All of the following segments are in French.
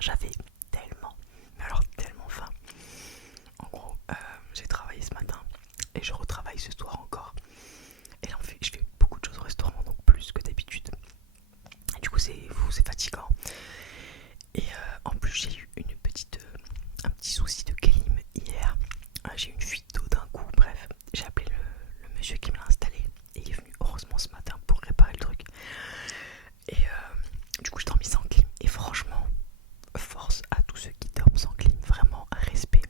J'avais tellement, mais alors tellement faim. En gros, j'ai travaillé ce matin et je retravaille ce soir encore. Et là, je fais beaucoup de choses au restaurant, donc plus que d'habitude. Et du coup, c'est fatigant. Et en plus, j'ai eu un petit souci de clim hier. J'ai eu une fuite d'eau d'un coup. Bref, j'ai appelé le monsieur qui me l'a installé et il est venu heureusement ce matin pour réparer le truc. Et du coup, je dormis sans clim. Et franchement, force à tous ceux qui dorment sans clim, vraiment respect.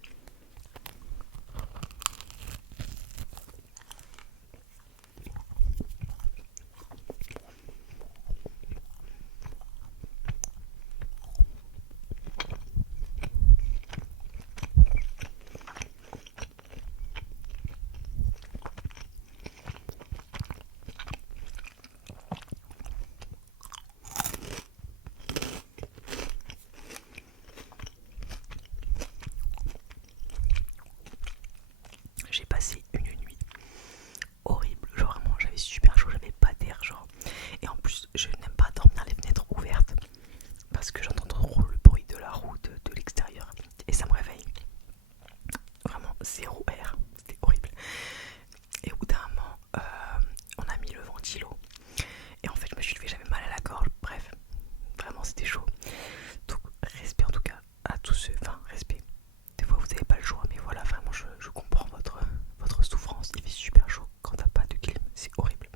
J'ai passé une nuit horrible, genre vraiment j'avais super chaud, j'avais pas d'air genre. Et en plus je n'aime pas dormir les fenêtres ouvertes parce que j'entends trop le bruit de la route, de l'extérieur et ça me réveille. Vraiment zéro air, c'était horrible. Et au bout d'un moment on a mis le ventilo et en fait je me suis levée, j'avais mal à la gorge, bref, vraiment c'était chaud. Donc respect en tout cas à tous ceux, enfin respect. Des fois vous n'avez pas le choix, mais voilà, vraiment je comprends votre souffrance. Il fait super chaud quand t'as pas de clim, c'est horrible.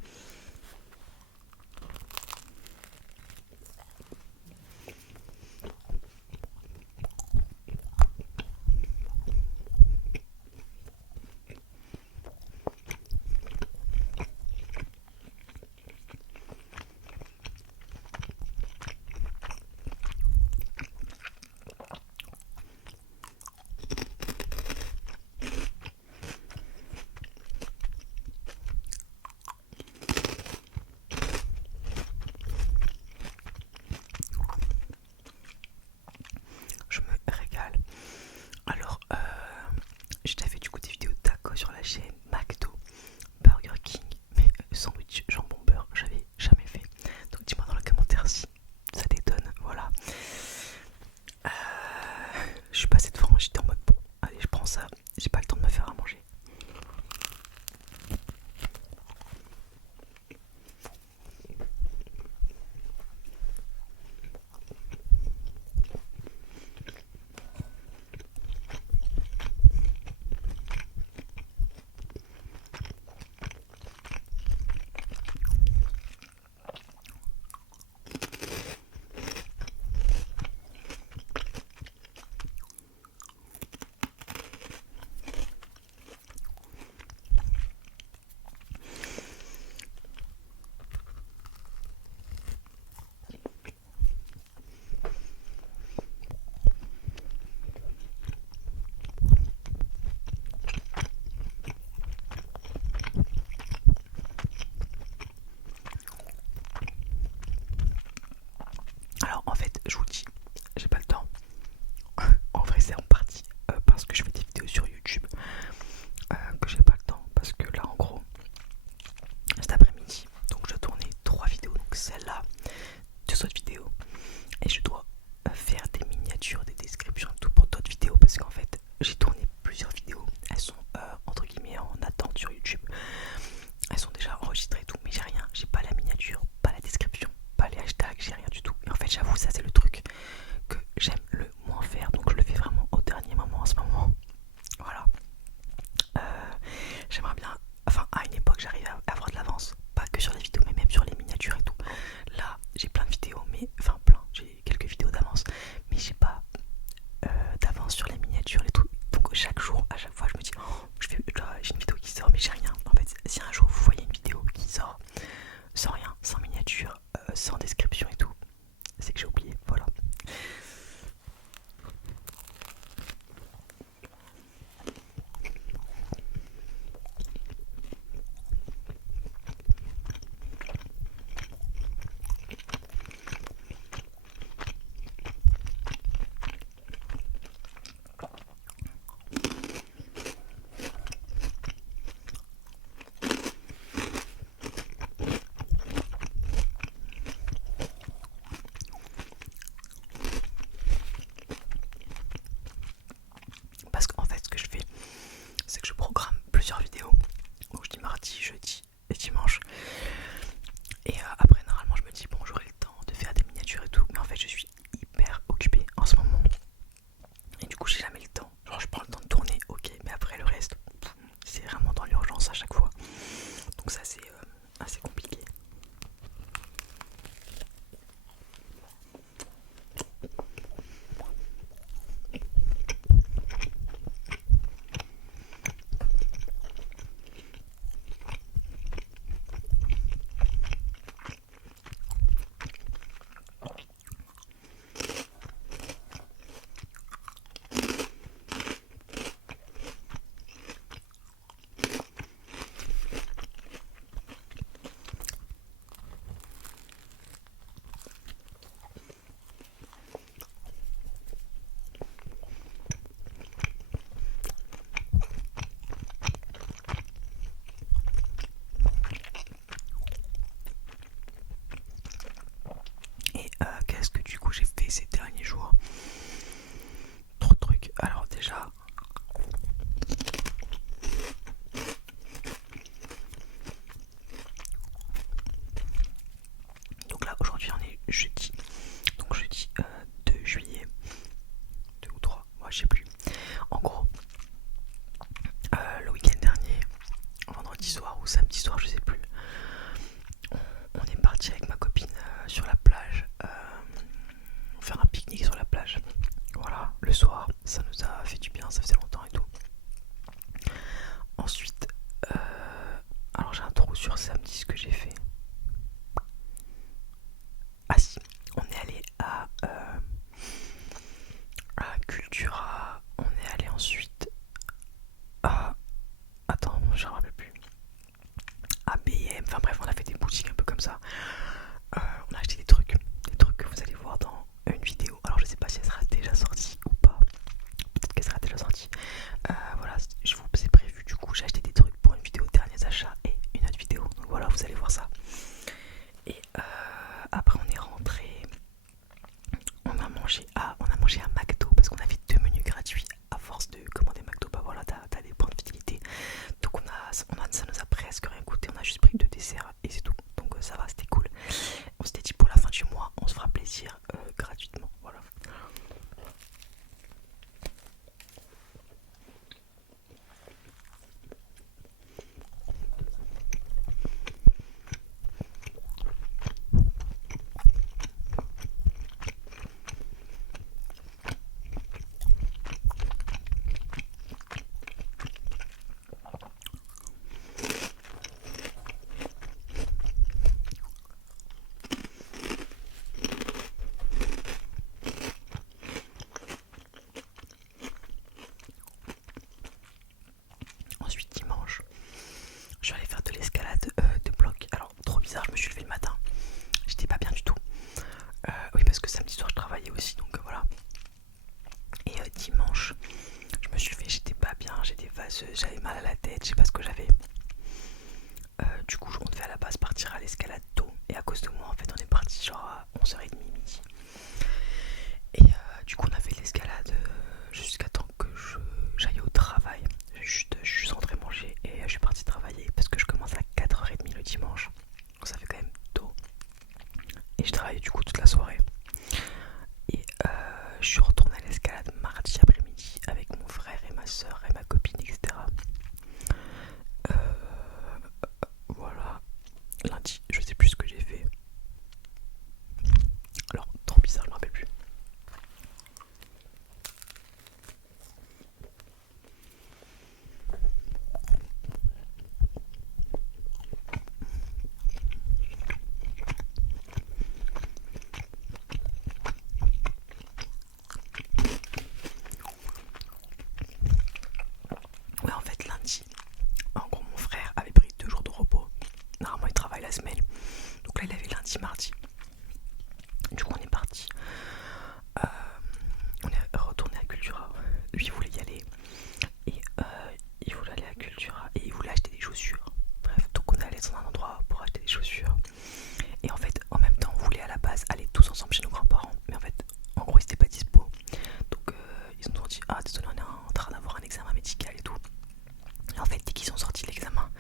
Je me régale. Alors, j'ai déjà fait du coup des vidéos de tacos sur la chaîne McDo, Burger King, mais sandwich jambon beurre, j'avais jamais fait. Donc dis-moi dans les commentaires si ça t'étonne, voilà. Euh, je suis passé devant, j'étais en mode bon, allez je prends ça, j'ai pas le temps de me faire à manger. Alors en fait, je vous dis, j'ai pas le temps. En vrai, c'est en partie parce que je fais des vidéos sur YouTube que j'ai pas le temps. Parce que là, en gros, cet après-midi, donc je dois tourner 3 vidéos. Donc celle-là, 2 autres vidéos. Et je dois faire des miniatures, des descriptions, tout pour d'autres vidéos. Parce qu'en fait, j'ai tourné plusieurs vidéos. Elles sont entre guillemets en attente sur YouTube. Elles sont déjà enregistrées et tout. Mais j'ai rien, j'ai pas la miniature, pas la description, pas les hashtags, j'ai rien du tout. Et en fait, j'avoue, ça c'est le truc que j'aime le moins faire, donc je le fais vraiment au dernier moment en ce moment. Voilà. J'aimerais bien, enfin à une époque j'arrivais à avoir de l'avance, pas que sur les vidéos mais même sur les miniatures et tout. Là j'ai plein de vidéos, mais enfin plein, j'ai quelques vidéos d'avance, mais j'ai pas d'avance sur les miniatures, les trucs. Donc chaque jour, à chaque fois je me dis oh, j'ai une vidéo qui sort mais j'ai rien. En fait si un jour vous voyez une vidéo qui sort sans rien, sans miniature, sans description et tout, c'est que j'ai oublié, voilà. donc jeudi 2 juillet, 2 ou 3, moi je sais plus. En gros, le week-end dernier, vendredi soir ou samedi soir, je sais plus, on est parti avec ma copine sur la plage, faire un pique-nique sur la plage. Voilà, le soir, ça nous a fait du bien, ça faisait longtemps et tout. Ensuite, alors j'ai un trou sur samedi, ce que j'ai fait. Ah si, on est allé à Cultura, on est allé ensuite à... Attends, je me rappelle plus. À BM, enfin bref, on a fait des boutiques un peu comme ça. On a acheté des trucs que vous allez voir dans une vidéo. Alors je sais pas si elle sera déjà sortie ou pas. Peut-être qu'elle sera déjà sortie. Voilà, je vous ai prévu, du coup j'ai acheté des trucs pour une vidéo derniers achats et une autre vidéo. Donc voilà, vous allez voir ça. Et après on est rentré. On a mangé à McDo parce qu'on avait 2 menus gratuits à force de commander McDo. Bah voilà, t'as des points de fidélité. Donc ça nous a presque rien coûté. On a juste pris 2 desserts et c'est tout. Donc ça va, c'était cool. On s'était dit pour la fin du mois, on se fera plaisir gratuitement. Voilà. Ensuite dimanche, je suis allé faire de l'escalade de bloc. Alors trop bizarre, je me suis levé le matin. J'étais pas bien du tout. Oui parce que samedi soir je travaillais aussi, donc voilà. Et dimanche, je me suis levé, j'étais pas bien, j'étais vaseuse, j'avais mal à la tête, je sais pas ce que j'avais. Du coup on devait à la base partir à l'escalade tôt. Et à cause de moi en fait on est parti genre à 11h30 midi. Et du coup on a fait l'escalade jusqu'à temps que j'aille au travail. Je suis rentré manger et je suis parti travailler parce que je commence à 4h30 le dimanche. Donc ça fait quand même tôt. Et je travaillais du coup toute la soirée. Et je suis retourné à l'escalade mardi après-midi avec mon frère et ma soeur et ma copine, etc. Voilà. Lundi, je sais plus ce que j'ai fait. Alors, trop bizarre, je me rappelle plus. Ouais, en fait, lundi, en gros, mon frère avait pris 2 jours de repos. Normalement, il travaille la semaine. Donc là, il avait lundi, mardi. Du coup, on est parti. On est retourné à Cultura. Lui, il voulait y aller. Et il voulait aller à Cultura. Et il voulait acheter des chaussures. Bref, donc on est allé dans un endroit pour acheter des chaussures. Et en fait, en même temps, on voulait à la base aller tous ensemble chez nos grands-parents. Mais en fait, en gros, ils étaient pas dispo. Donc ils nous ont dit ah désolé, on est en train d'avoir un examen médical et tout. Et en fait, dès qu'ils ont sorti l'examen,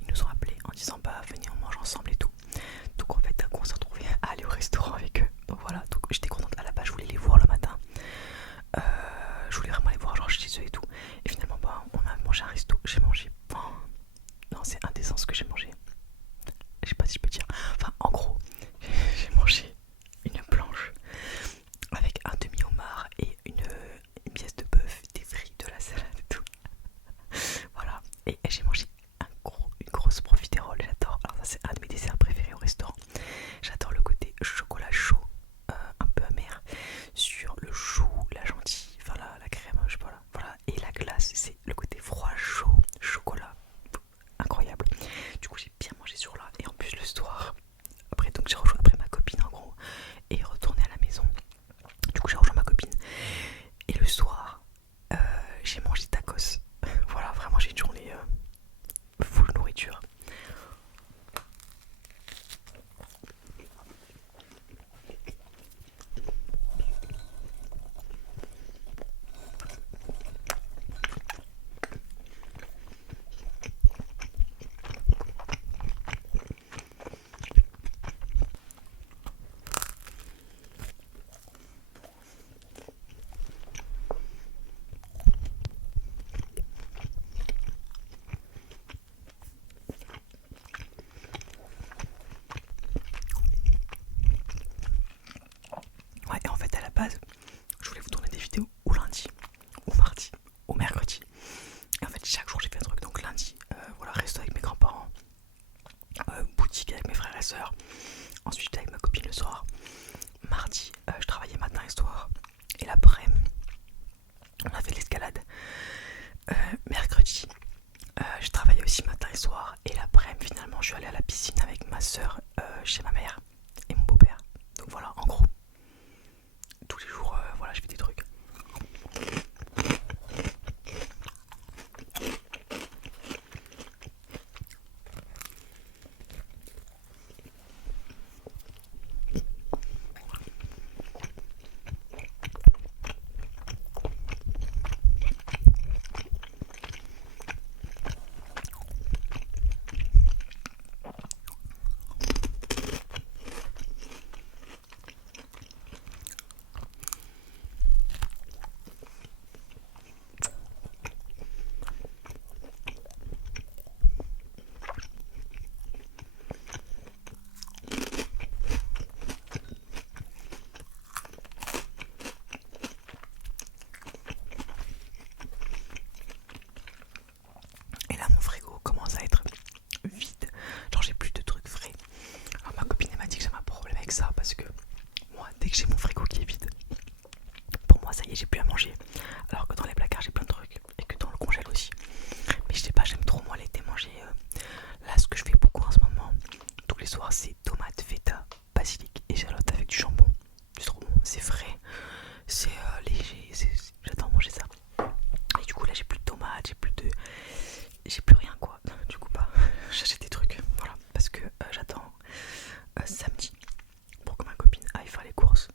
ils nous ont appelés en disant bah venez, on mange ensemble et tout. Donc en fait, d'un coup, on s'est retrouvés à aller au restaurant avec eux. Donc voilà, donc j'étais contente. À la base, je voulais les voir le matin. Je voulais vraiment les voir genre chez eux et tout. Et finalement, bah on a mangé un resto. J'ai mangé. Non, c'est indécent ce que j'ai mangé. Je sais pas si je peux dire. Enfin, en gros, j'ai mangé une planche base, je voulais vous tourner des vidéos ou lundi, ou mardi, ou mercredi. Et en fait, chaque jour j'ai fait un truc. Donc lundi, voilà, resto avec mes grands-parents, boutique avec mes frères et sœurs. Ensuite, j'étais avec ma copine le soir. Mardi, je travaillais matin et soir. Et l'après-midi, on a fait de l'escalade. Mercredi, je travaillais aussi matin et soir. Et l'après-midi, finalement, je suis allée à la piscine avec ma soeur chez ma mère et mon beau-père. Donc voilà, en gros, tous les jours, voilà, je fais des trucs. Et là, mon frigo commence à être vide. Genre, j'ai plus de trucs frais. Alors, ma copine elle m'a dit que j'ai un problème avec ça parce que moi, dès que j'ai mon frigo qui est vide, pour moi, ça y est, j'ai plus à manger. Alors que dans les placards, j'ai plein de trucs et que dans le congèle aussi. Mais je sais pas, j'aime trop moi l'été manger. Là, ce que je fais beaucoup en ce moment, tous les soirs, c'est tomates, feta, basilic et échalote avec du jambon. C'est trop bon, c'est frais, c'est léger, j'adore manger ça. Et du coup, là, j'ai plus de tomates, j'ai plus rien quoi. Du coup, bah, j'achète des trucs, voilà, parce que j'attends samedi pour que ma copine aille faire les courses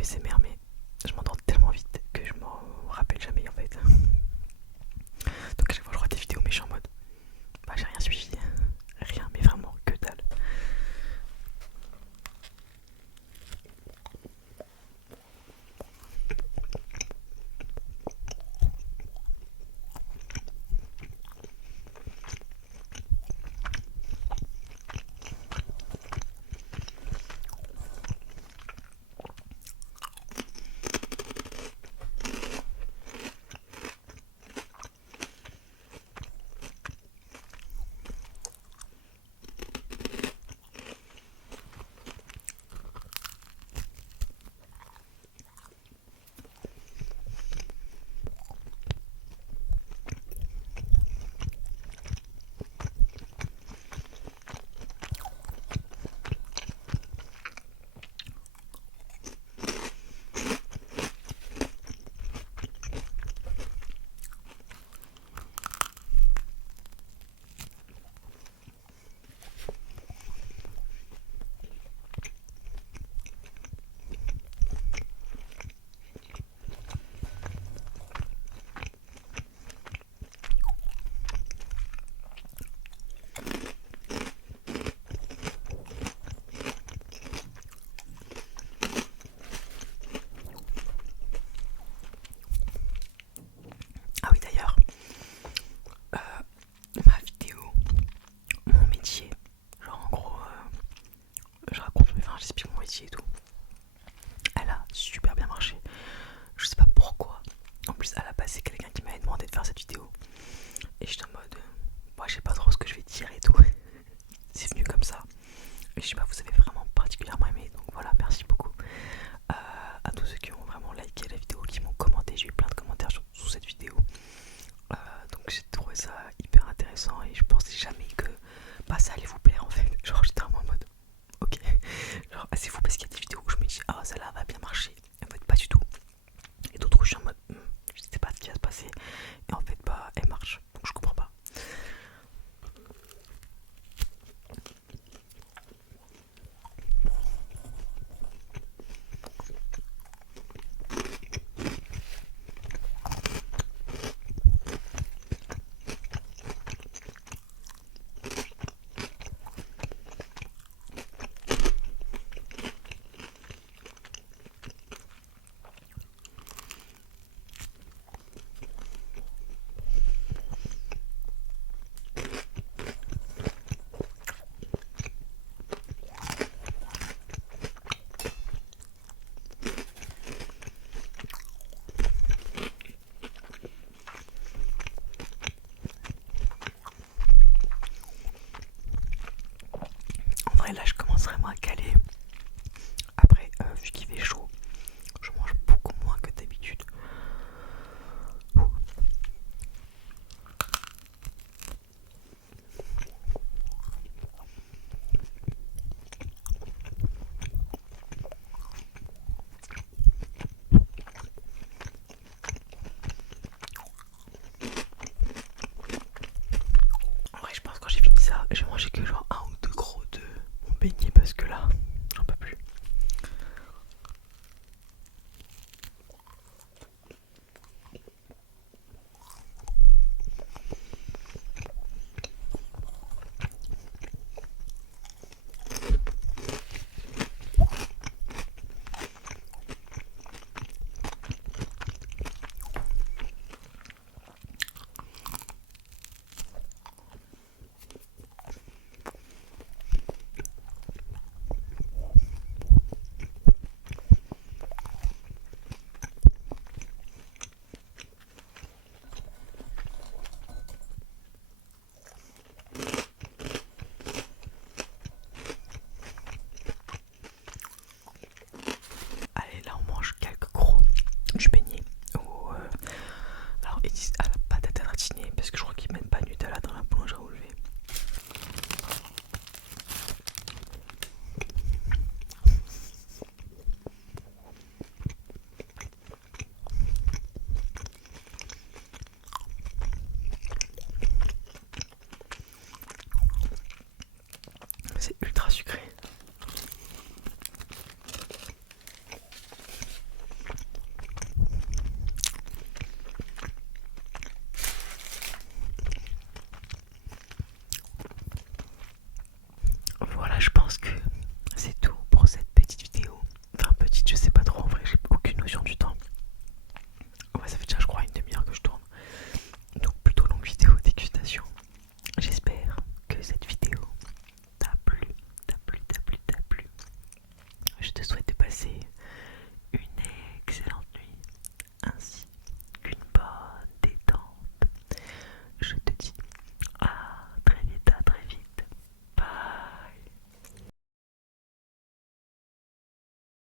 ASMR, mais je m'endors tellement vite que je m'en rappelle jamais en fait. Donc à chaque fois je regarde des vidéos mais je suis en mode bah j'ai rien suivi, rien, mais vraiment que dalle. Ah oui d'ailleurs, ma vidéo, mon métier, genre en gros je raconte, enfin j'explique mon métier et tout, elle a super bien marché. Je sais pas pourquoi. En plus à la base c'est quelqu'un qui m'avait demandé de faire cette vidéo. Et j'étais en mode moi je sais pas trop ce que je vais dire et tout. C'est venu comme ça. Et je sais pas, vous avez vraiment particulièrement aimé. Donc voilà, merci beaucoup à tous ceux qui ont vraiment liké la vidéo, qui m'ont commenté. J'ai eu plein de commentaires sous cette vidéo. Donc j'ai trouvé ça hyper intéressant. Et je pensais jamais que bah, ça allait vous plaire en fait. Genre j'étais vraiment en mode ok. Genre c'est fou parce qu'il y a des vidéos où je me dis ah celle-là va bien marcher. En fait pas du tout. Et d'autres où je suis en mode je sais pas ce qui va se passer. Et en fait bah elle marche. Donc je comprends pas. En vrai là je commence vraiment à caler. Après vu qu'il fait chaud, je mange beaucoup moins que d'habitude. En vrai je pense que quand j'ai fini ça, j'ai mangé que genre un ou deux gros de mon beignet